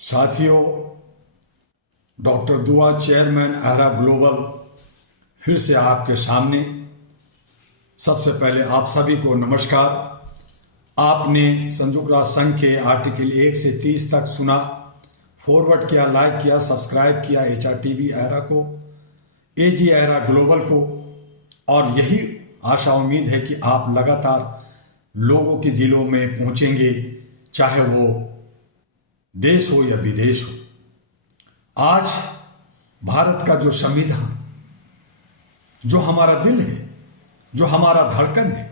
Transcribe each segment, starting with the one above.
साथियों, डॉक्टर दुआ chairman era global फिर से आपके सामने। सबसे पहले आप सभी को नमस्कार। आपने संयुक्त राष्ट्र संघ के आर्टिकल 1 से 30 तक सुना, फॉरवर्ड किया, लाइक किया, सब्सक्राइब किया HRTV एरा को, AG एरा ग्लोबल को, और यही आशा उम्मीद है कि आप लगातार लोगों के दिलों में पहुंचेंगे, चाहे वो देश हो या विदेश हो। आज भारत का जो संविधान, जो हमारा दिल है, जो हमारा धड़कन है,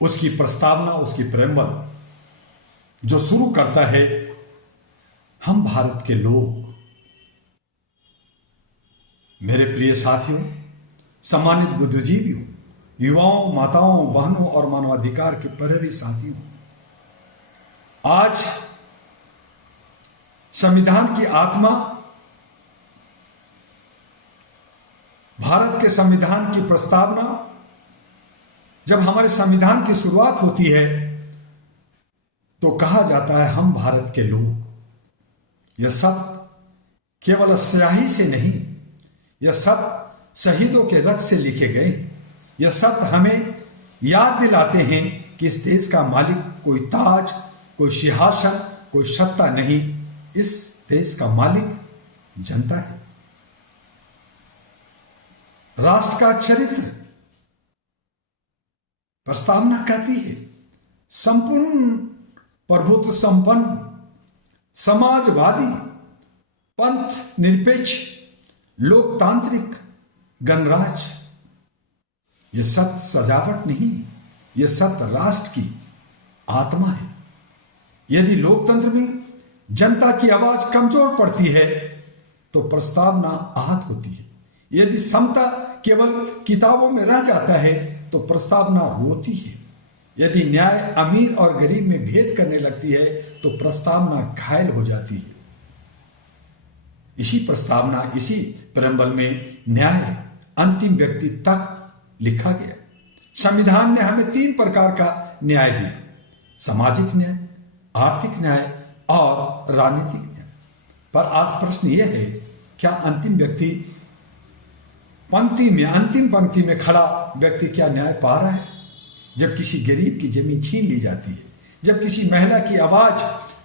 उसकी प्रस्तावना, उसकी प्रेमबल जो शुरू करता है, हम भारत के लोग। मेरे प्रिय साथियों, सम्मानित बुद्धिजीवियों, युवाओं, माताओं, बहनों और मानवाधिकार के प्रहरी साथियों, आज संविधान की आत्मा, भारत के संविधान की प्रस्तावना, जब हमारे संविधान की शुरुआत होती है तो कहा जाता है हम भारत के लोग। यह शब्द केवल स्याही से नहीं, यह शब्द शहीदों के रक्त से लिखे गए। यह शब्द हमें याद दिलाते हैं कि इस देश का मालिक कोई ताज, कोई सिंहासन, कोई सत्ता नहीं, इस देश का मालिक जनता है। राष्ट्र का चरित्र प्रस्तावना कहती है संपूर्ण प्रभुत्व संपन्न, समाजवादी, पंथ निरपेक्ष, लोकतांत्रिक गणराज्य। यह शब्द सजावट नहीं, यह शब्द राष्ट्र की आत्मा है। यदि लोकतंत्र में जनता की आवाज कमजोर पड़ती है तो प्रस्तावना आहत होती है। यदि समता केवल किताबों में रह जाता है तो प्रस्तावना रोती है। यदि न्याय अमीर और गरीब में भेद करने लगती है तो प्रस्तावना घायल हो जाती है। इसी प्रस्तावना, इसी प्रेमबल में न्याय अंतिम व्यक्ति तक लिखा गया। संविधान ने हमें 3 प्रकार का न्याय दिया: सामाजिक न्याय, आर्थिक न्याय और राजनीतिक न्याय। पर आज प्रश्न यह है, क्या अंतिम व्यक्ति अंतिम पंक्ति में खड़ा व्यक्ति क्या न्याय पा रहा है? जब किसी गरीब की जमीन छीन ली जाती है, जब किसी महिला की आवाज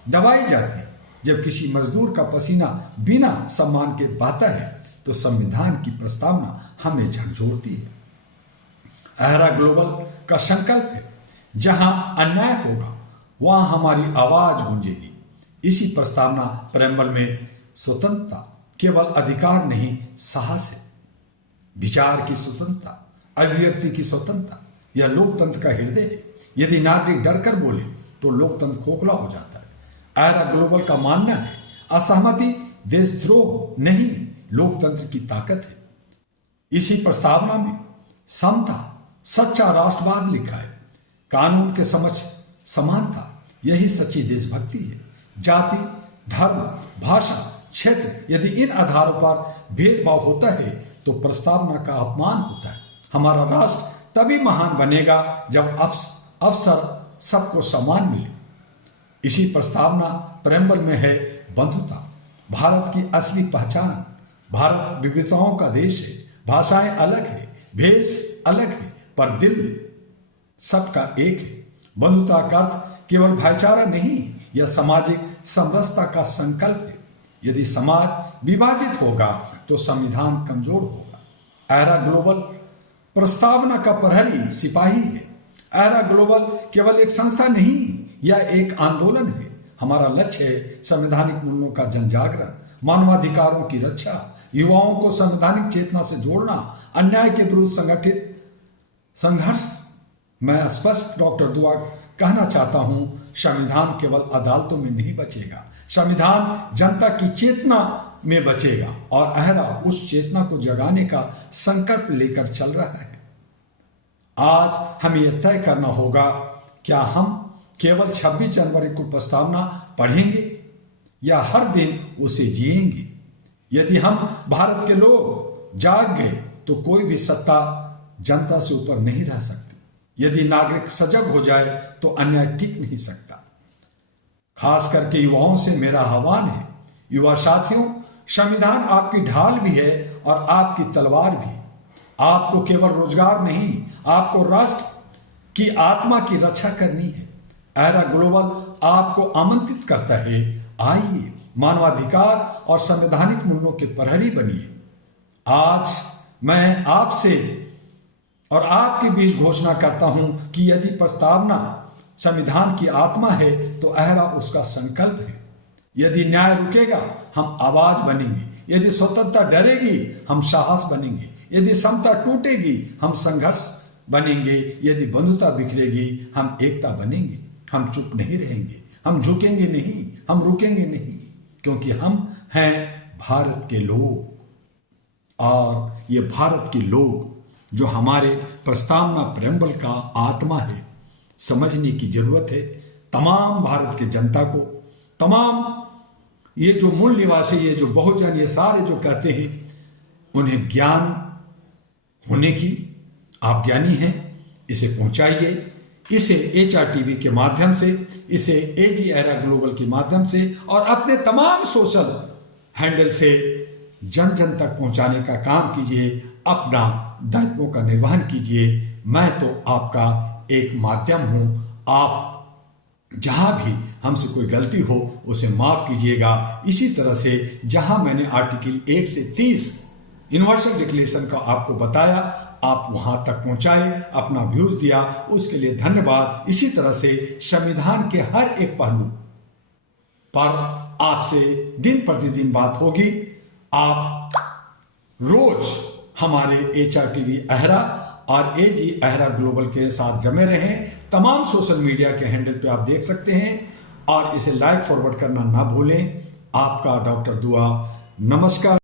दबाई जाती है, जब किसी मजदूर का पसीना बिना सम्मान के बहता है, तो संविधान की प्रस्तावना हमें झकझोरती है। एरा ग्लोबल का संकल्प है, जहां अन्याय होगा वहां हमारी आवाज गूंजेगी। इसी प्रस्तावना प्रेमबल में स्वतंत्रता केवल अधिकार नहीं, साहस है। विचार की स्वतंत्रता, अभिव्यक्ति की स्वतंत्रता, यह लोकतंत्र का हृदय है। यदि नागरिक डरकर बोले तो लोकतंत्र खोखला हो जाता है। एरा ग्लोबल का मानना है असहमति देशद्रोह नहीं, लोकतंत्र की ताकत है। इसी प्रस्तावना में समता, सच्चा राष्ट्रवाद लिखा है। कानून के समक्ष समानता, यही सच्ची देशभक्ति है। जाति, धर्म, भाषा, क्षेत्र, यदि इन आधारों पर भेदभाव होता है तो प्रस्तावना का अपमान होता है। हमारा राष्ट्र तभी महान बनेगा जब अवसर सबको समान मिले। इसी प्रस्तावना प्रेमबल में है बंधुता, भारत की असली पहचान। भारत विविधताओं का देश है, भाषाएं अलग है, भेष अलग है, पर दिल सबका एक है। बंधुता का अर्थ केवल भाईचारा नहीं, यह सामाजिक समरसता का संकल्प है। यदि समाज विभाजित होगा तो संविधान कमजोर होगा। एरा ग्लोबल प्रस्तावना का प्रहरी सिपाही है। एरा ग्लोबल केवल एक संस्था नहीं, यह एक आंदोलन है। हमारा लक्ष्य है संवैधानिक मूल्यों का जनजागरण, मानवाधिकारों की रक्षा, युवाओं को संवैधानिक चेतना से जोड़ना, अन्याय के विरुद्ध संगठित संघर्ष। मैं स्पष्ट डॉक्टर दुआ कहना चाहता हूं, संविधान केवल अदालतों में नहीं बचेगा, संविधान जनता की चेतना में बचेगा। और एरा उस चेतना को जगाने का संकल्प लेकर चल रहा है। आज हमें यह तय करना होगा, क्या हम केवल 26 जनवरी को प्रस्तावना पढ़ेंगे या हर दिन उसे जिएंगे। यदि हम भारत के लोग जाग गए तो कोई भी सत्ता जनता से ऊपर नहीं रह सकती। यदि नागरिक सजग हो जाए तो अन्याय टिक नहीं सकता। खास करके युवाओं से मेरा आह्वान है, युवा साथियों, संविधान आपकी ढाल भी है और आपकी तलवार भी। आपको केवल रोजगार नहीं, आपको राष्ट्र की आत्मा की रक्षा करनी है। एरा ग्लोबल आपको आमंत्रित करता है, आइए मानवाधिकार और संवैधानिक मूल्यों के प्रहरी बनिए। आज मैं आपसे और आपके बीच घोषणा करता हूं कि यदि प्रस्तावना संविधान की आत्मा है तो एरा उसका संकल्प है। यदि न्याय रुकेगा हम आवाज बनेंगे, यदि स्वतंत्रता डरेगी हम साहस बनेंगे, यदि समता टूटेगी हम संघर्ष बनेंगे, यदि बंधुता बिखरेगी हम एकता बनेंगे। हम चुप नहीं रहेंगे, हम झुकेंगे नहीं, हम रुकेंगे नहीं, क्योंकि हम हैं भारत के लोग। और ये भारत के लोग जो हमारे प्रस्तावना प्रेम्बल का आत्मा है, समझने की जरूरत है तमाम भारत की जनता को। तमाम ये जो मूल निवासी, ये जो बहुजन, ये सारे जो कहते हैं, उन्हें ज्ञान होने की, आप ज्ञानी हैं, इसे पहुंचाइए। इसे HRTV के माध्यम से, इसे AG एरा ग्लोबल के माध्यम से और अपने तमाम सोशल हैंडल से जन जन तक पहुंचाने का काम कीजिए, अपना दायित्वों का निर्वहन कीजिए। मैं तो आपका एक माध्यम हूं, आप जहां भी हमसे कोई गलती हो उसे माफ कीजिएगा। इसी तरह से जहां मैंने आर्टिकल 1 से 30 यूनिवर्सल डिक्लेरेशन का आपको बताया, आप वहां तक पहुंचाए, अपना व्यूज दिया, उसके लिए धन्यवाद। इसी तरह से संविधान के हर एक पहलू पर आपसे दिन प्रतिदिन बात होगी। आप रोज हमारे HRTV अहरा और AG अहरा ग्लोबल के साथ जमे रहें। तमाम सोशल मीडिया के हैंडल पे आप देख सकते हैं और इसे लाइक फॉरवर्ड करना ना भूलें। आपका डॉक्टर दुआ। नमस्कार।